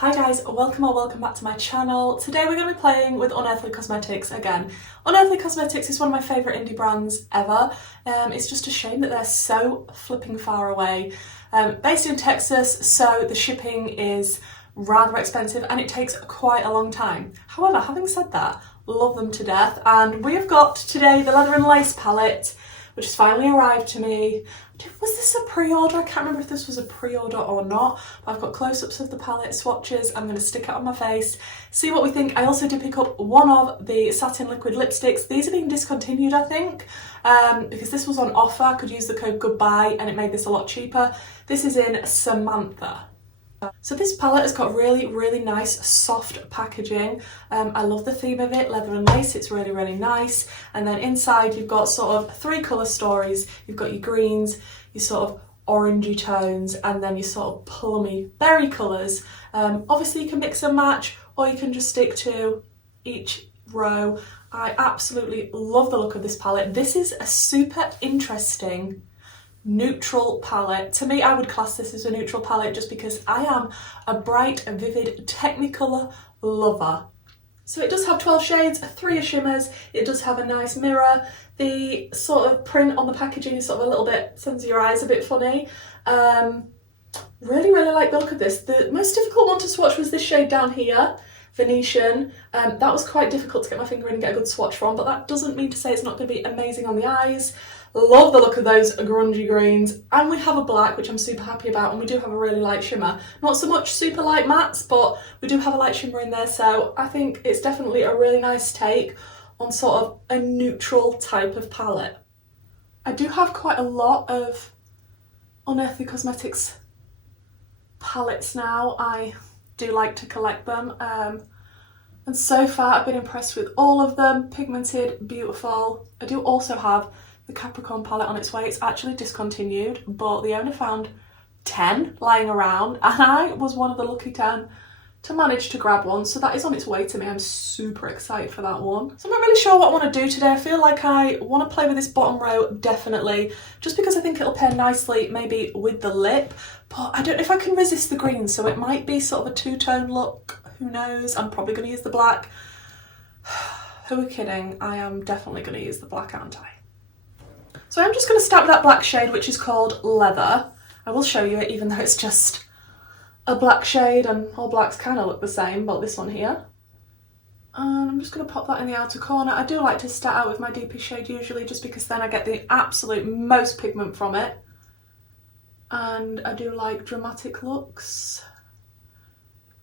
Hi guys, welcome or welcome back to my channel. Today we're going to be playing with Unearthly Cosmetics again. Unearthly Cosmetics is one of my favourite indie brands ever. It's just a shame that they're so flipping far away. Based in Texas, so the shipping is rather expensive and it takes quite a long time. However, having said that, love them to death, and we have got today the Leather and Lace palette, which has finally arrived to me. Was this a pre-order? I can't remember if this was a pre-order or not, but I've got close-ups of the palette, swatches. I'm going to stick it on my face, see what we think. I also did pick up one of the satin liquid lipsticks. These are being discontinued, I think, because this was on offer. I could use the code GOODBYE and it made this a lot cheaper. This is in Samantha. So this palette has got really nice soft packaging. I love the theme of it, leather and lace. It's really nice. And then inside you've got sort of three colour stories. You've got your greens, your sort of orangey tones, and then your sort of plummy berry colours. Obviously you can mix and match, or you can just stick to each row. I absolutely love the look of this palette. This is a super interesting neutral palette. To me, I would class this as a neutral palette just because I am a bright, vivid Technicolor lover. So it does have 12 shades, 3 are shimmers, it does have a nice mirror. The sort of print on the packaging is sort of a little bit, sends your eyes a bit funny. Really like the look of this. The most difficult one to swatch was this shade down here, Venetian. That was quite difficult to get my finger in and get a good swatch from, but that doesn't mean to say it's not going to be amazing on the eyes. Love the look of those grungy greens, and we have a black, which I'm super happy about, and we do have a really light shimmer. Not so much super light mattes, but we do have a light shimmer in there, so I think it's definitely a really nice take on sort of a neutral type of palette. I do have quite a lot of Unearthly Cosmetics palettes now. I do like to collect them, and so far I've been impressed with all of them. Pigmented, beautiful. I do also have the Capricorn palette on its way. It's actually discontinued, but the owner found 10 lying around and I was one of the lucky 10 to manage to grab one, so that is on its way to me. I'm super excited for that one. So I'm not really sure what I want to do today. I feel like I want to play with this bottom row, definitely, just because I think it'll pair nicely maybe with the lip, but I don't know if I can resist the green, so it might be sort of a two-tone look. Who knows? I'm probably going to use the black. Who are kidding? I am definitely going to use the black, aren't I? So I'm just going to start with that black shade, which is called Leather. I will show you it even though it's just a black shade and all blacks kind of look the same, but this one here. And I'm just going to pop that in the outer corner. I do like to start out with my deepest shade usually, just because then I get the absolute most pigment from it. And I do like dramatic looks,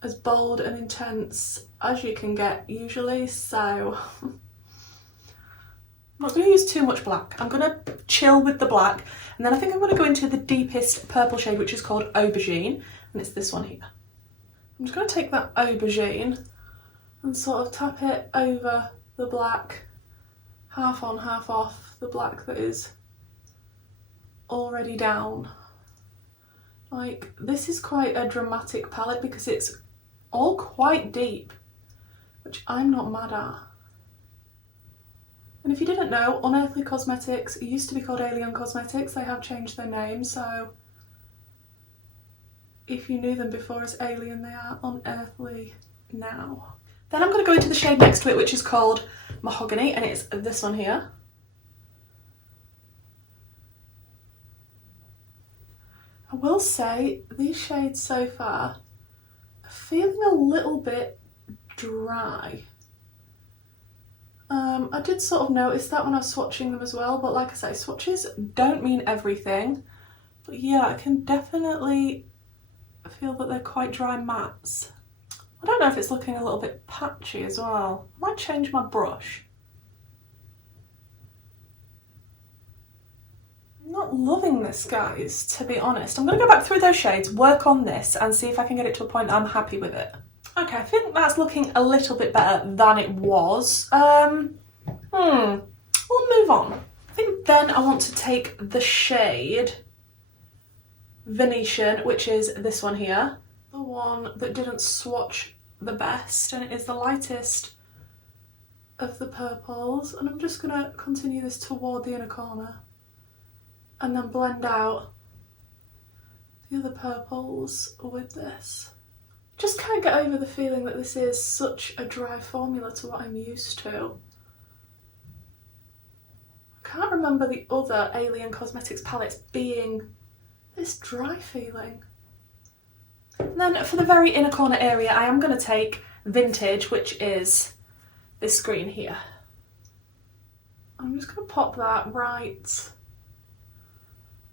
as bold and intense as you can get usually, so I'm not going to use too much black. I'm going to chill with the black, and then I think I'm going to go into the deepest purple shade, which is called Aubergine, and it's this one here. I'm just going to take that Aubergine and sort of tap it over the black, half on, half off, the black that is already down. Like, this is quite a dramatic palette because it's all quite deep, which I'm not mad at. And if you didn't know, Unearthly Cosmetics used to be called Alien Cosmetics. They have changed their name, so if you knew them before as Alien, they are Unearthly now. Then I'm going to go into the shade next to it, which is called Mahogany, and it's this one here. I will say, these shades so far are feeling a little bit dry. I did sort of notice that when I was swatching them as well, but like I say, swatches don't mean everything. But yeah, I can definitely feel that they're quite dry mattes. I don't know if it's looking a little bit patchy as well. I might change my brush. I'm not loving this, guys, to be honest. I'm going to go back through those shades, work on this, and see if I can get it to a point that I'm happy with it. Okay, I think that's looking a little bit better than it was. We'll move on. I think then I want to take the shade Venetian, which is this one here. The one that didn't swatch the best, and it is the lightest of the purples. And I'm just going to continue this toward the inner corner and then blend out the other purples with this. Just can't get over the feeling that this is such a dry formula to what I'm used to. I can't remember the other Alien Cosmetics palettes being this dry feeling. And then for the very inner corner area, I am going to take Vintage, which is this green here. I'm just going to pop that right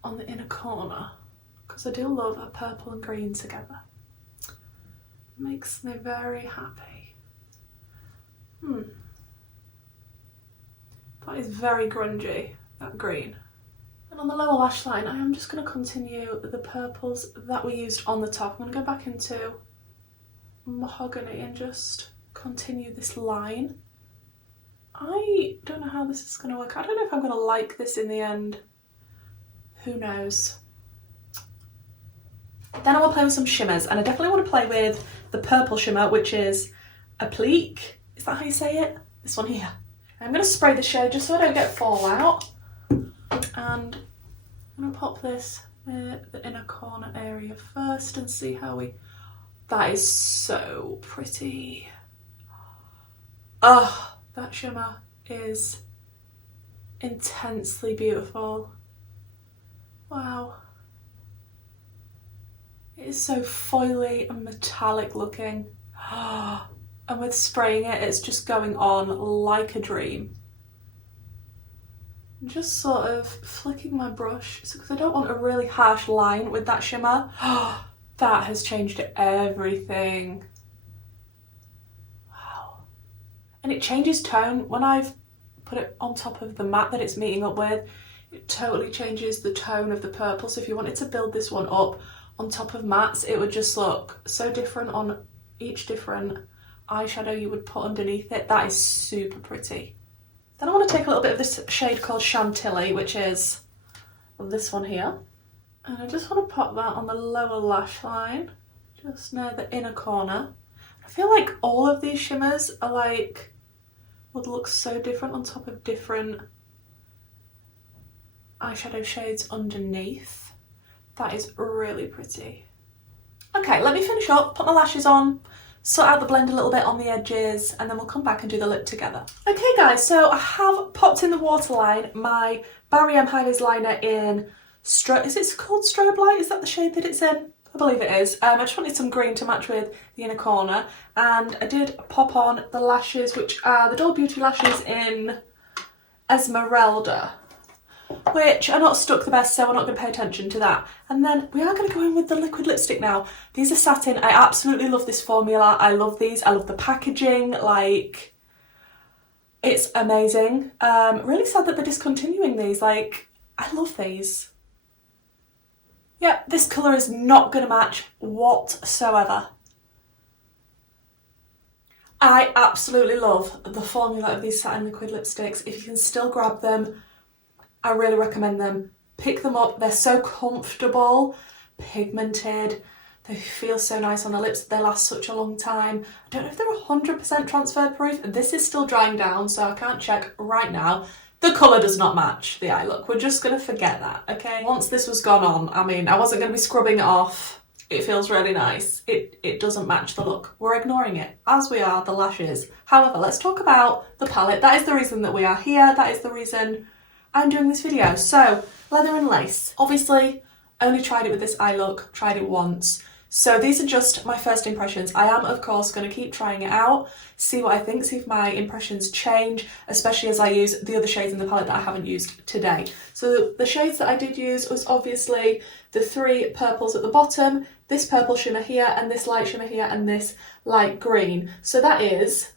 on the inner corner because I do love a purple and green together. Makes me very happy. That is very grungy, that green. And on the lower lash line, I am just going to continue the purples that we used on the top. I'm going to go back into Mahogany and just continue this line. I don't know how this is going to work. I don't know if I'm going to like this in the end. Who knows? Then I will play with some shimmers, and I definitely want to play with the purple shimmer, which is Applique. Is that how you say it? This one here. I'm going to spray the shade just so I don't get fallout. And I'm going to pop this in the inner corner area first and see how we... That is so pretty. Oh, that shimmer is intensely beautiful. Wow. It is so foily and metallic looking. And with spraying it, it's just going on like a dream. I'm just sort of flicking my brush because I don't want a really harsh line with that shimmer. That has changed everything. Wow. And it changes tone. When I've put it on top of the matte that it's meeting up with, it totally changes the tone of the purple. So if you wanted to build this one up on top of mattes, it would just look so different on each different eyeshadow you would put underneath it. That is super pretty. Then I want to take a little bit of this shade called Chantilly, which is this one here. And I just want to pop that on the lower lash line, just near the inner corner. I feel like all of these shimmers are like, would look so different on top of different eyeshadow shades underneath. That is really pretty. Okay, let me finish up, put my lashes on, sort out the blend a little bit on the edges, and then we'll come back and do the lip together. Okay guys, so I have popped in the waterline my Barry M High Vis liner in is it called Strobe Light? Is that the shade that it's in? I believe it is. I just wanted some green to match with the inner corner, and I did pop on the lashes, which are the Doll Beauty lashes in Esmeralda, which are not stuck the best, so we're not going to pay attention to that. And then we are going to go in with the liquid lipstick now. These are satin. I absolutely love this formula. I love these. I love the packaging. Like, it's amazing. Really sad that they're discontinuing these. Like, I love these. Yeah, this colour is not going to match whatsoever. I absolutely love the formula of these satin liquid lipsticks. If you can still grab them, I really recommend them. Pick them up. They're so comfortable, pigmented. They feel so nice on the lips. They last such a long time. I don't know if they're 100% transfer proof. This is still drying down, so I can't check right now. The colour does not match the eye look. We're just going to forget that, okay? Once this was gone on, I mean, I wasn't going to be scrubbing it off. It feels really nice. It doesn't match the look. We're ignoring it, as we are the lashes. However, let's talk about the palette. That is the reason that we are here. That is the reason I'm doing this video. So, leather and lace. Obviously, only tried it with this eye look, tried it once. So these are just my first impressions. I am, of course, going to keep trying it out, see what I think, see if my impressions change, especially as I use the other shades in the palette that I haven't used today. So the shades that I did use was obviously the three purples at the bottom, this purple shimmer here, and this light shimmer here, and this light green. So that is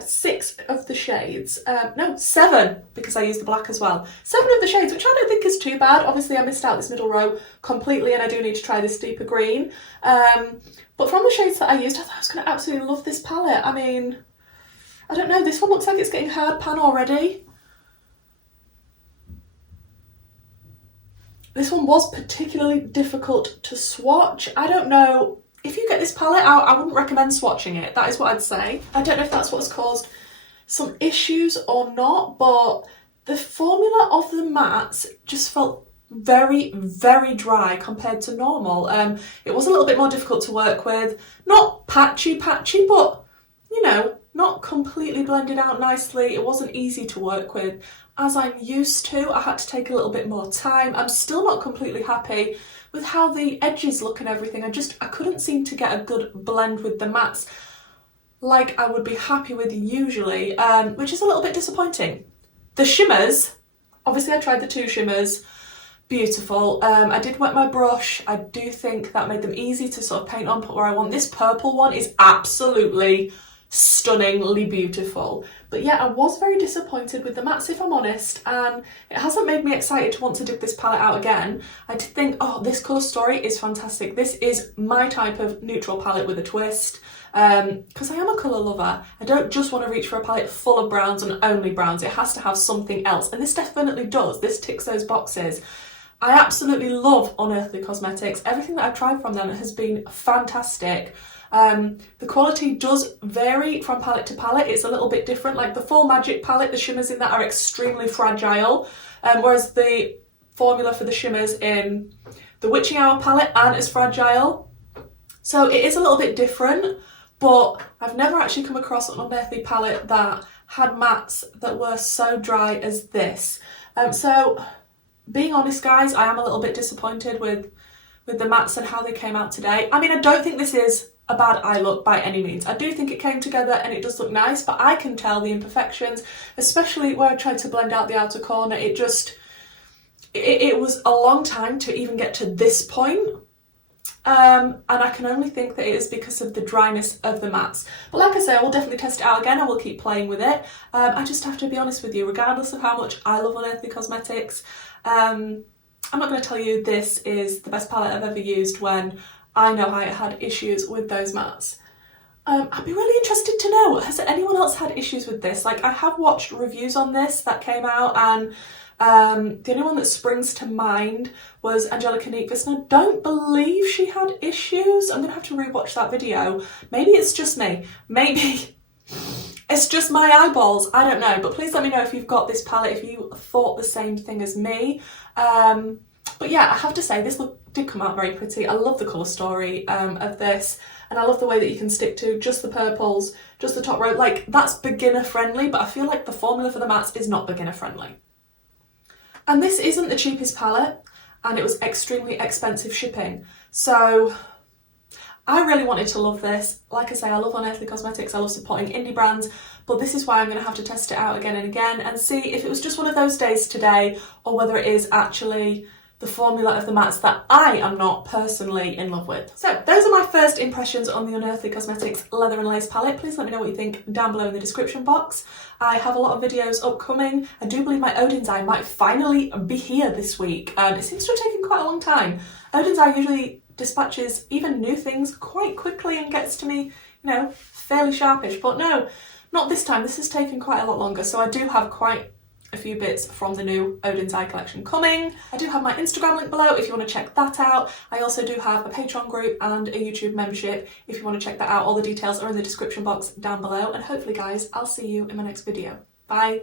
6 of the shades. No, 7, because I used the black as well. 7 of the shades, which I don't think is too bad. Obviously, I missed out this middle row completely, and I do need to try this deeper green. But from the shades that I used, I thought I was going to absolutely love this palette. I mean, I don't know, this one looks like it's getting hard pan already. This one was particularly difficult to swatch. I don't know. If you get this palette, I wouldn't recommend swatching it. That is what I'd say. I don't know if that's what's caused some issues or not, but the formula of the mattes just felt very, very dry compared to normal. It was a little bit more difficult to work with. Not patchy, but, you know, not completely blended out nicely. It wasn't easy to work with. As I'm used to, I had to take a little bit more time. I'm still not completely happy with how the edges look and everything. I couldn't seem to get a good blend with the mattes like I would be happy with usually, which is a little bit disappointing. The shimmers, obviously I tried the 2 shimmers, beautiful. I did wet my brush. I do think that made them easy to sort of paint on where I want. This purple one is absolutely stunningly beautiful. But yeah, I was very disappointed with the mattes, if I'm honest, and it hasn't made me excited to want to dip this palette out again. I did think, oh, this colour story is fantastic. This is my type of neutral palette with a twist, because I am a colour lover. I don't just want to reach for a palette full of browns and only browns. It has to have something else, and this definitely does. This ticks those boxes. I absolutely love Unearthly Cosmetics. Everything that I've tried from them has been fantastic. The quality does vary from palette to palette. It's a little bit different. Like the Full Magic palette, the shimmers in that are extremely fragile, whereas the formula for the shimmers in the Witching Hour palette aren't as fragile. So it is a little bit different, but I've never actually come across an Unearthly palette that had mattes that were so dry as this. So being honest, guys, I am a little bit disappointed with the mattes and how they came out today. I mean, I don't think this is a bad eye look by any means. I do think it came together and it does look nice, but I can tell the imperfections, especially where I tried to blend out the outer corner. It was a long time to even get to this point. And I can only think that it is because of the dryness of the mattes. But like I say, I will definitely test it out again. I will keep playing with it. I just have to be honest with you, regardless of how much I love Unearthly Cosmetics, I'm not going to tell you this is the best palette I've ever used when I know I had issues with those mattes. I'd be really interested to know, has anyone else had issues with this? Like, I have watched reviews on this that came out, and the only one that springs to mind was Angelica Neatvis, and I don't believe she had issues. I'm going to have to rewatch that video. Maybe it's just me. Maybe it's just my eyeballs. I don't know. But please let me know if you've got this palette, if you thought the same thing as me. But yeah, I have to say, this look did come out very pretty. I love the colour story of this, and I love the way that you can stick to just the purples, just the top row. Like, that's beginner friendly, but I feel like the formula for the mattes is not beginner friendly. And this isn't the cheapest palette, and it was extremely expensive shipping. So I really wanted to love this. Like I say, I love Unearthly Cosmetics, I love supporting indie brands, but this is why I'm going to have to test it out again and again and see if it was just one of those days today, or whether it is actually the formula of the mattes that I am not personally in love with. So those are my first impressions on the Unearthly Cosmetics Leather and Lace palette. Please let me know what you think down below in the description box. I have a lot of videos upcoming. I do believe my Odin's Eye might finally be here this week. It seems to have taken quite a long time. Odin's Eye usually dispatches even new things quite quickly and gets to me, you know, fairly sharpish, but no, not this time. This has taken quite a lot longer, so I do have quite a few bits from the new Odin's Eye collection coming. I do have my Instagram link below if you want to check that out. I also do have a Patron group and a YouTube membership if you want to check that out. All the details are in the description box down below, and hopefully, guys, I'll see you in my next video. Bye!